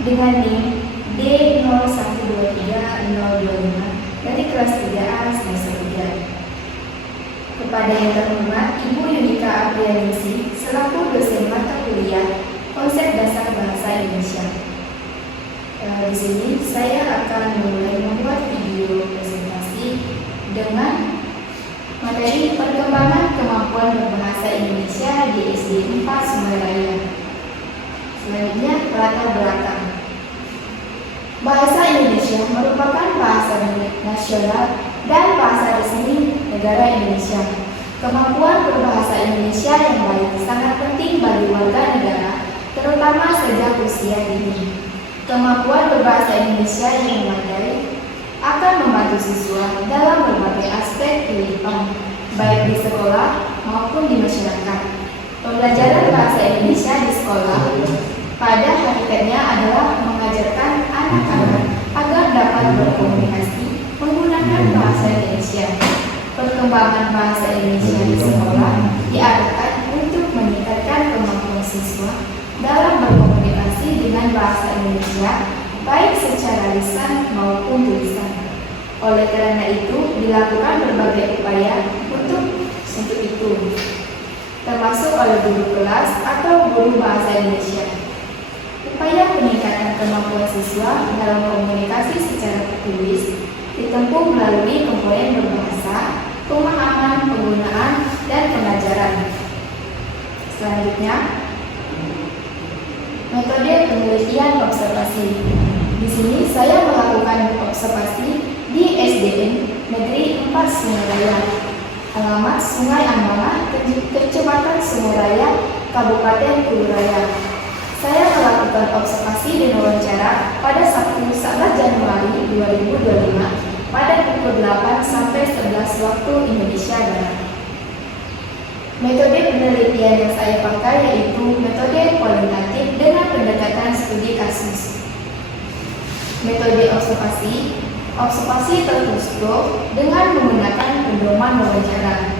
dengan NIM D0123-025 dari kelas 3A semester 3. Kepada yang terhormat Ibu Yunika Aprianingsi selaku dosen mata kuliah Konsep Dasar Bahasa Indonesia. Di sini saya akan mulai membuat video presentasi dengan materi perkembangan kemampuan berbahasa Indonesia di SD 4 Sungai Raya. Selanjutnya, latar belakang. Bahasa Indonesia merupakan bahasa nasional dan bahasa resmi negara Indonesia. Kemampuan berbahasa Indonesia yang baik sangat penting bagi warga negara, terutama sejak usia dini. Kemampuan berbahasa Indonesia yang memadai akan membantu siswa dalam berbagai aspek kehidupan, baik di sekolah maupun di masyarakat. Pembelajaran bahasa Indonesia di sekolah pada hakikatnya adalah mengajarkan anak-anak agar dapat berkomunikasi menggunakan bahasa Indonesia. Perkembangan bahasa Indonesia di sekolah diarahkan untuk meningkatkan kemampuan siswa dalam berkomunikasi dengan bahasa Indonesia, baik secara lisan maupun tulisan. Oleh karena itu, dilakukan berbagai upaya untuk itu, termasuk oleh guru kelas atau guru bahasa Indonesia. Upaya peningkatan kemampuan siswa dalam komunikasi secara tertulis ditempuh melalui komponen berbahasa, pemahaman, penggunaan, dan pengajaran. Selanjutnya, metode penelitian observasi. Di sini saya melakukan observasi di SDN Negeri 4 Sungai Raya, alamat Sungai Ambala, Kecamatan Sungai Raya, Kabupaten Hulu Raya. Saya melakukan observasi dan wawancara pada Sabtu 11 Januari 2025 pada pukul 8 sampai 11 waktu Indonesia Barat. Metode penelitian yang saya pakai yaitu metode kualitatif dengan pendekatan studi kasus. Metode observasi terstruktur dengan menggunakan pedoman wawancara.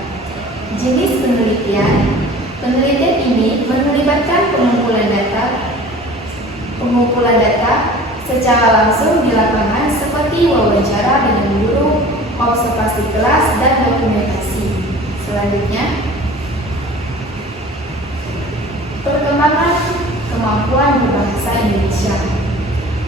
Jenis penelitian ini melibatkan pengumpulan data secara langsung di lapangan seperti wawancara dengan guru, observasi kelas, dan dokumentasi. Selanjutnya, perkembangan kemampuan berbahasa Indonesia.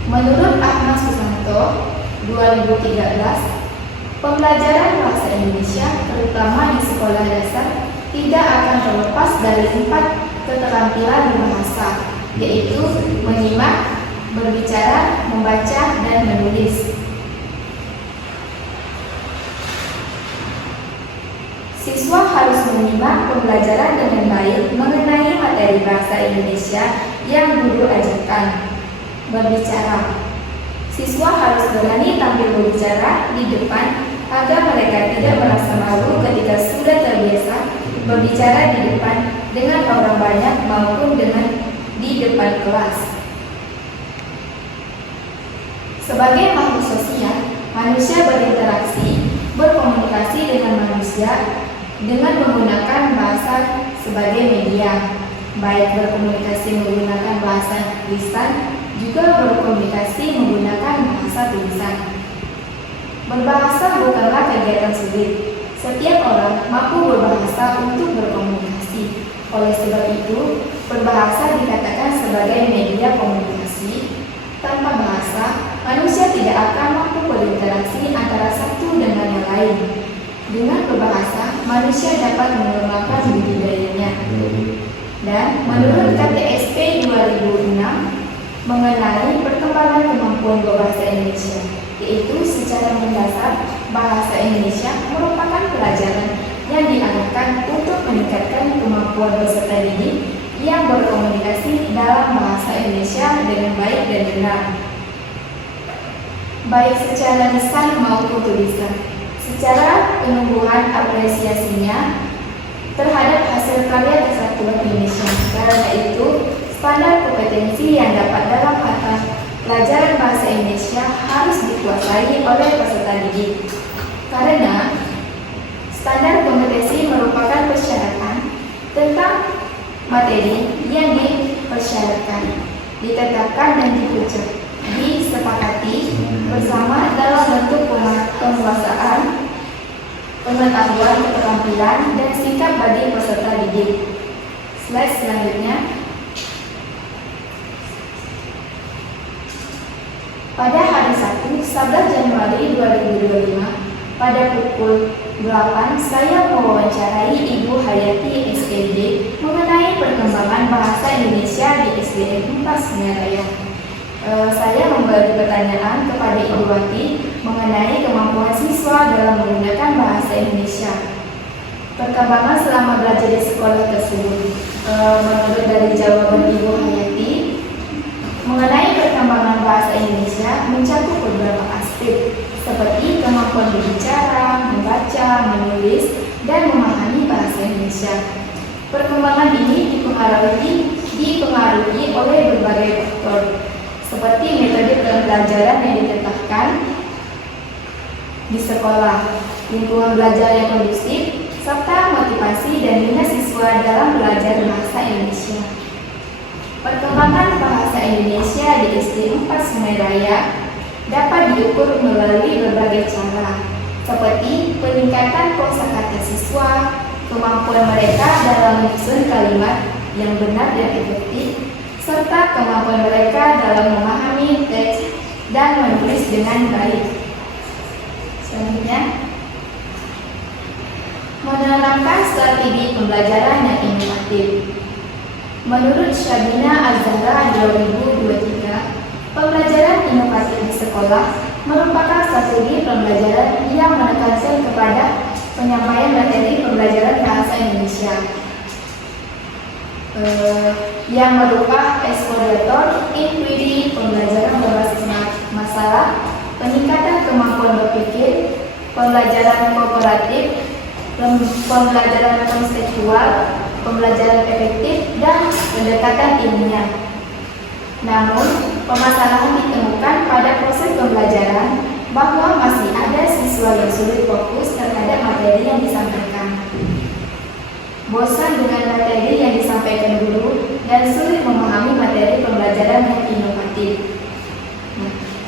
Menurut Ahmad Susanto 2013, pembelajaran bahasa Indonesia terutama di sekolah dasar tidak akan terlepas dari 4 keterampilan berbahasa, yaitu menyimak, berbicara, membaca, dan menulis. Siswa harus menyimak pembelajaran dengan baik mengenai materi bahasa Indonesia yang guru ajarkan. Berbicara. Siswa harus berani tampil berbicara di depan agar mereka tidak merasa malu ketika sudah terbiasa berbicara di depan dengan orang banyak maupun di depan kelas. Sebagai makhluk sosial, manusia berinteraksi, berkomunikasi dengan manusia dengan menggunakan bahasa sebagai media, baik berkomunikasi menggunakan bahasa lisan, juga berkomunikasi menggunakan bahasa tulisan. Berbahasa bukanlah kegiatan sulit. Setiap orang mampu berbahasa untuk berkomunikasi. Oleh sebab itu, berbahasa dikatakan sebagai media komunikasi. Tanpa bahasa, manusia tidak akan mampu berinteraksi antara satu dengan yang lain. Dengan berbahasa, manusia dapat mengembangkan budidayanya. Dan menurut KTSP 2006 mengenai perkembangan kemampuan berbahasa Indonesia, yaitu secara mendasar bahasa Indonesia merupakan pelajaran yang diarahkan untuk meningkatkan kemampuan peserta didik yang berkomunikasi dalam bahasa Indonesia dengan baik dan benar, baik secara lisan maupun tulisan. Secara penumbuhan apresiasinya terhadap hasil karya kesatuan Indonesia. Karena itu, standar kompetensi yang dapat dalam pelajaran bahasa Indonesia harus dikuasai oleh peserta didik. Karena standar kompetensi merupakan persyaratan tentang materi yang dipersyaratkan. ditetapkan dan disepakati bersama dalam bentuk penguasaan, pengetahuan, keterampilan, dan sikap bagi peserta didik. Slide selanjutnya. Pada hari Sabtu, 11 Januari 2025, pada pukul 8, saya mewawancarai Ibu Hayati SPD mengenai perkembangan bahasa Indonesia di SDN 4 Semarang. Saya memberi pertanyaan kepada Ibu Wati mengenai kemampuan siswa dalam menggunakan bahasa Indonesia. Perkembangan selama belajar di sekolah tersebut. Menurut dari jawaban Ibu Hayati, mengenai perkembangan bahasa Indonesia mencakup beberapa aspek seperti kemampuan berbicara, membaca, menulis, dan memahami bahasa Indonesia. Perkembangan ini dipengaruhi oleh berbagai faktor, seperti metode pembelajaran yang ditetapkan di sekolah, lingkungan belajar yang kondusif, serta motivasi dan minat siswa dalam belajar bahasa Indonesia. Perkembangan bahasa Indonesia di SD 4 Semeraya dapat diukur melalui berbagai cara, seperti peningkatan kosakata siswa, kemampuan mereka dalam menyusun kalimat yang benar dan efektif, serta kemampuan mereka dalam memahami teks dan menulis dengan baik. Selanjutnya, menanamkan strategi pembelajaran yang inovatif. Menurut Syabina Az-Zahra 2023, pembelajaran inovatif di sekolah merupakan strategi pembelajaran yang menekankan kepada penyampaian materi pembelajaran bahasa Indonesia yang berupa eksplorator, intuisi, pembelajaran berbasis masalah, peningkatan kemampuan berpikir, pembelajaran kooperatif, pembelajaran konseptual, pembelajaran efektif, dan pendekatan ilmiah. Namun, permasalahan ditemukan pada proses pembelajaran bahwa masih ada siswa yang sulit fokus terhadap materi yang disampaikan, bosan dengan materi yang disampaikan guru, dan sulit memahami materi pembelajaran yang inovatif.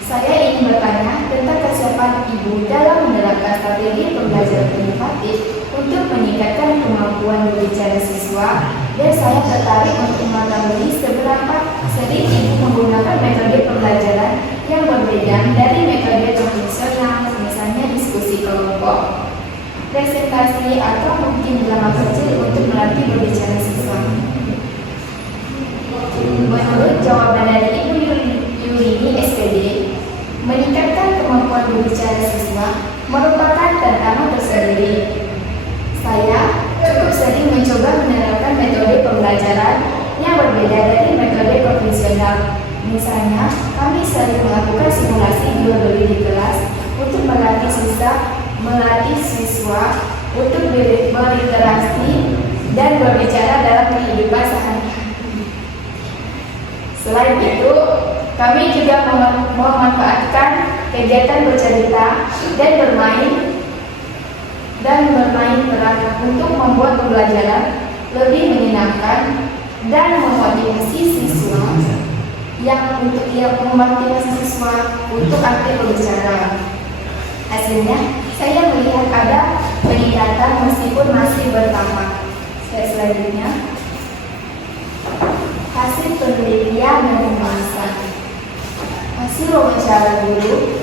Saya ingin bertanya tentang kesiapan Ibu dalam menerapkan strategi pembelajaran inovatif untuk meningkatkan kemampuan berbicara siswa, dan saya tertarik untuk mengetahui seberapa sering Ibu menggunakan metode pembelajaran yang berbeda dari metode konvensional, misalnya diskusi kelompok, presentasi, atau mungkin drama kecil untuk melatih berbicara siswa. Menurut jawaban dari Ibu Yulini SPD, meningkatkan kemampuan berbicara siswa merupakan tantangan tersendiri. Saya cukup sering mencoba menerapkan metode pembelajaran yang berbeda dari metode konvensional. Misalnya, kami sering melakukan simulasi jual beli di kelas untuk melatih siswa untuk berinteraksi dan berbicara dalam kehidupan sehari-hari. Selain itu, kami juga memanfaatkan kegiatan bercerita dan bermain peran untuk membuat pembelajaran lebih menyenangkan dan memotivasi siswa untuk aktif berbicara. Hasilnya, saya melihat ada peningkatan meskipun masih bertahap. Selanjutnya, hasil penelitian dan pembahasan. Hasil wawancara guru,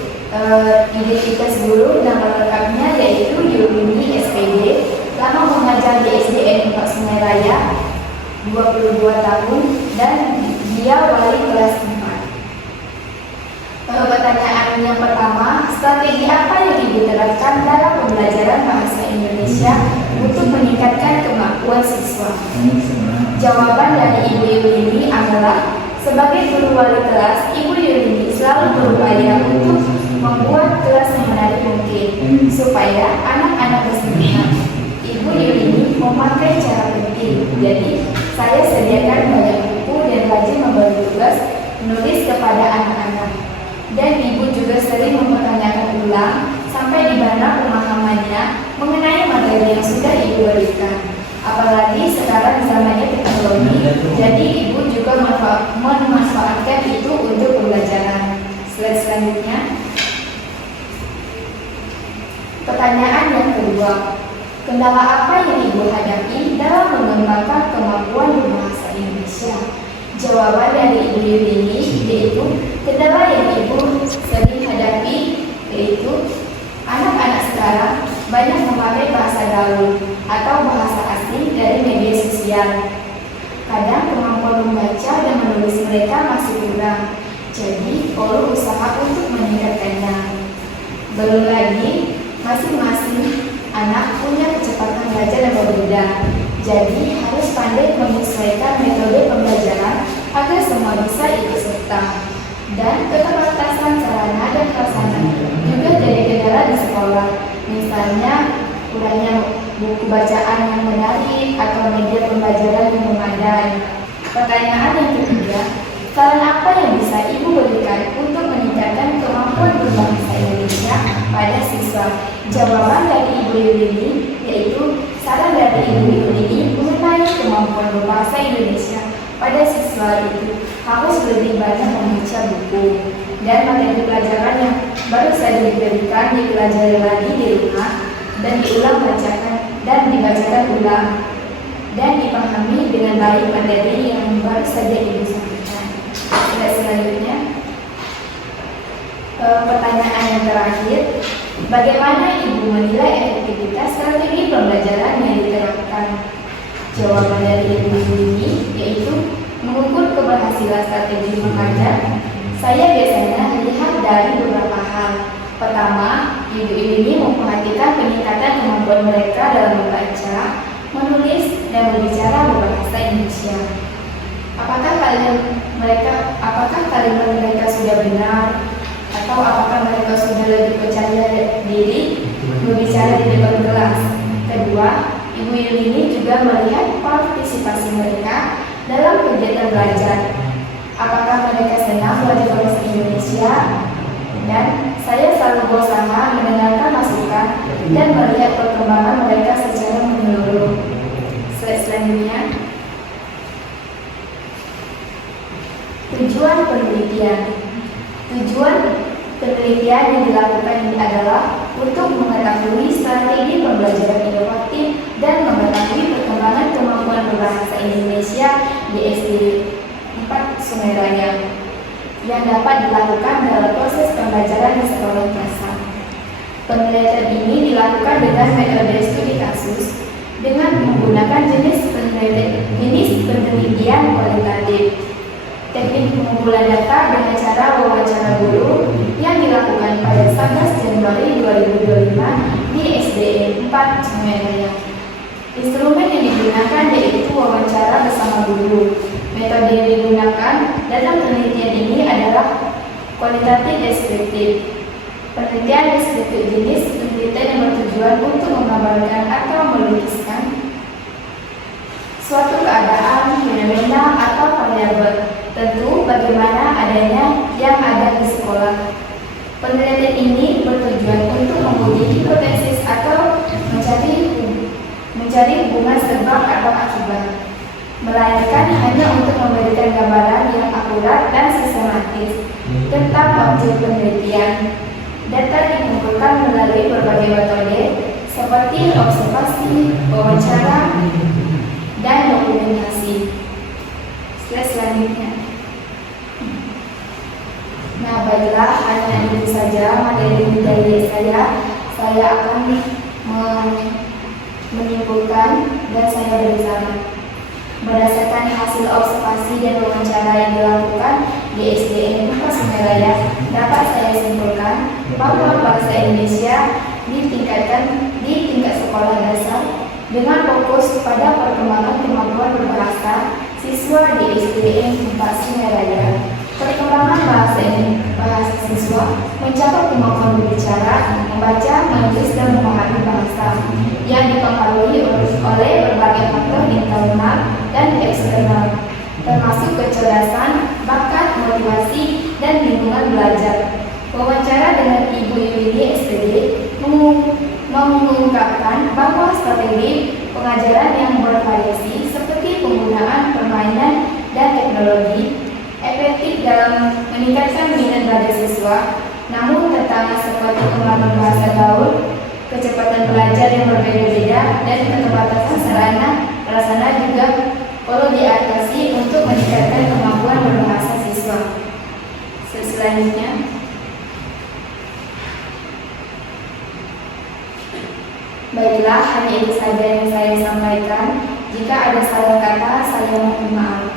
identitas guru, nama lengkapnya yaitu Yulini SPD, lama mengajar di SDN 4 Semeraya, 22 tahun, dan dia wali kelas 4. Pertanyaan yang pertama, strategi apa yang diterapkan dalam pembelajaran bahasa Indonesia untuk meningkatkan kemampuan siswa? Jawaban dari Ibu Yulini adalah, sebagai guru wali kelas, Ibu Yulini selalu berupaya untuk membuat kelas yang menarik mungkin supaya anak-anak bersemangat. Ibu Yulini memakai cara penting, jadi saya sediakan banyak buku dan rajin memberi tugas menulis kepada anak-anak. Dan Ibu juga sering mempertanyakan ulang sampai di mana pemahamannya mengenai materi yang sudah Ibu berikan. Apalagi sekarang zamannya teknologi teknologi, jadi ibu juga memanfaatkan itu untuk pembelajaran. Slide selanjutnya. Pertanyaan yang kedua, kendala apa yang ibu hadapi dalam mengembangkan kemampuan berbahasa Indonesia? Jawaban dari Ibu Yudini yaitu kendala yang ibu sering hadapi yaitu anak-anak sekarang banyak memakai bahasa gaul atau bahasa asing dari media sosial. Kadang kemampuan membaca dan menulis mereka masih kurang, jadi perlu usaha untuk meningkatkannya. Belum lagi, masing-masing anak punya kecepatan belajar yang berbeda, jadi harus pandai menyesuaikan metode pembelajaran agar semua bisa ikut serta. Dan keterbatasan sarana dan prasarana juga jadi kendala di sekolah, misalnya kurangnya buku bacaan yang menarik atau media pembelajaran yang memadai. Pertanyaan yang ketiga, saran apa yang bisa ibu berikan untuk meningkatkan kemampuan berbahasa Indonesia pada siswa? Jawaban dari Ibu Yudini yaitu saran dari Ibu Yudini mengenai kemampuan berbahasa Indonesia pada siswa itu harus lebih banyak membaca buku dan materi pelajaran yang baru saja diberikan dipelajari lagi di rumah dan diulang bacakan dan dibacakan ulang dan dipahami dengan baik materi yang baru saja ibu sampaikan. Selanjutnya, pertanyaan yang terakhir, bagaimana ibu menilai efektivitas strategi pembelajaran yang diterapkan? Jawaban dari ibu ini yaitu mengukur keberhasilan strategi mengajar. Saya biasanya lihat dari beberapa hal. Pertama, ibu ini memperhatikan peningkatan kemampuan mereka dalam membaca, menulis, dan berbicara berbahasa Indonesia. Apakah kalimat mereka sudah benar, atau apakah mereka sudah lebih percaya diri berbicara di depan kelas? Kedua, Ibu ini juga melihat partisipasi mereka dalam kegiatan belajar. Apakah mereka senang belajar bahasa Indonesia? Dan saya selalu berusaha mendengarkan masukan dan melihat perkembangan mereka secara menyeluruh. Slide selanjutnya. Tujuan penelitian. Tujuan penelitian yang dilakukan ini adalah untuk mengetahui strategi pembelajaran inovatif dan mengetahui perkembangan kemampuan berbahasa Indonesia di SD 4 Sungai Raya yang dapat dilakukan dalam proses pembelajaran di sekolah dasar. Penelitian ini dilakukan dengan metode studi kasus dengan menggunakan jenis penelitian kualitatif. Teknik pengumpulan data dengan cara wawancara guru yang dilakukan pada 11 Januari 2025 di SDN 4 Sungai Raya. Instrumen yang digunakan yaitu wawancara bersama guru. Metode yang digunakan dalam penelitian ini adalah kualitatif deskriptif. Penelitian deskriptif jenis penelitian yang bertujuan untuk menggambarkan atau melukiskan suatu keadaan, fenomena atau variabel. Tentu bagaimana adanya yang ada di sekolah. Penelitian ini bertujuan untuk menguji hipotesis atau mencari hubungan sebab atau akibat, melainkan hanya untuk memberikan gambaran yang akurat dan sistematis tentang objek penelitian. Data dikumpulkan melalui berbagai metode seperti observasi, wawancara, dan dokumentasi. Slide selanjutnya. Nah, baiklah, hanya itu saja materi dari saya. Saya akan menyimpulkan dan saya bersama. Berdasarkan hasil observasi dan wawancara yang dilakukan di SDN 4 Sungai Raya, dapat saya simpulkan bahwa bahasa Indonesia ditingkatkan di tingkat sekolah dasar dengan fokus pada perkembangan kemampuan berbahasa siswa di SDN 4 Sungai Raya. Perkembangan bahasa siswa mencapai kemampuan berbicara, membaca, menulis, dan memahami bahasa yang dipengaruhi oleh berbagai faktor internal dan eksternal, termasuk kecerdasan, bakat, motivasi, dan lingkungan belajar. Wawancara dengan Ibu Yuni SPD mengungkapkan bahwa strategi pengajaran yang bervariasi seperti penggunaan permainan dan teknologi, efektif dalam meningkatkan minat pada siswa, namun tantangan seperti kemampuan bahasa gaul, kecepatan belajar yang berbeda-beda, dan keterbatasan sarana prasarana juga perlu diatasi untuk meningkatkan kemampuan berbahasa siswa. Selanjutnya, baiklah, hanya itu saja yang saya sampaikan. Jika ada salah kata, saya mohon maaf.